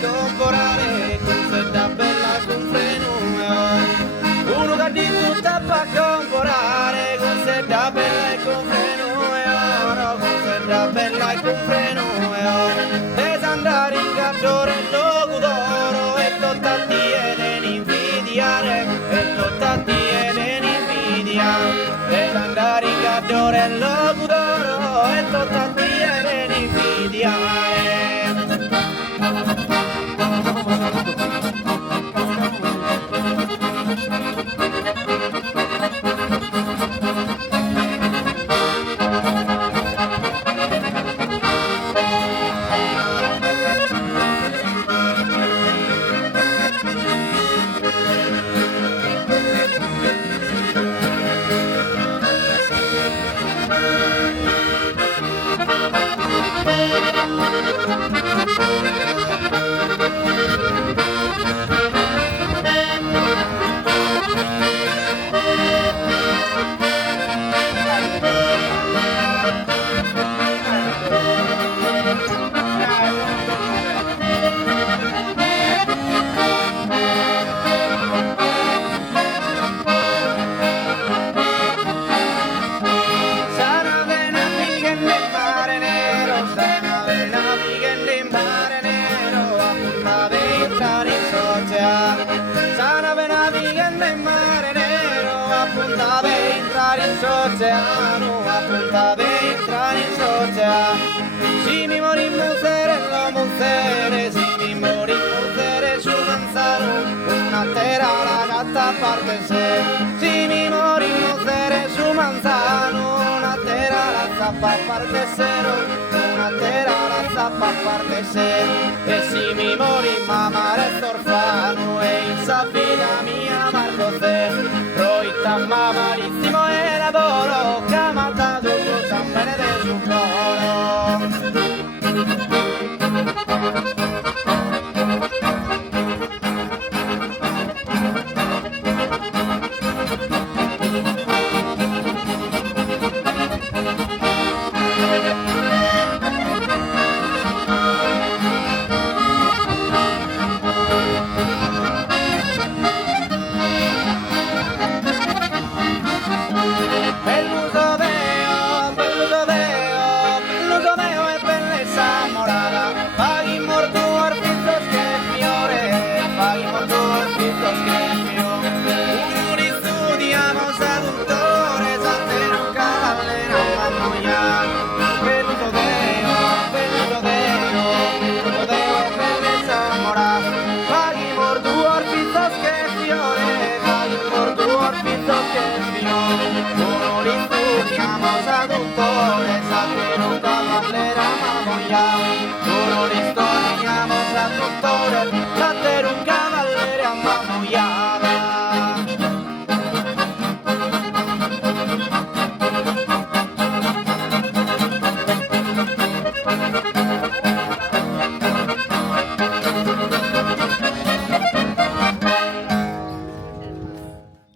Comporare questa bella con freno uno che di tutta pa' comporare questa bella con freno oro questa bella con freno desandare in gattore locutoro e tutta tiene invidiare e tutta tiene invidia desandare in gattore locutoro e tutta tiene invidiare. Appuntava entrare in società. Si mi morimmo sereno monzere, si mi morimmo sere su manzano, una terra la gatta a parte se. Si mi morimmo sere su manzano, una terra la zappa a parte sero, una terra la zappa a parte se. E si mi morimmo a mare orfano e in sa figlia mia Marco se. Proita ma malissimo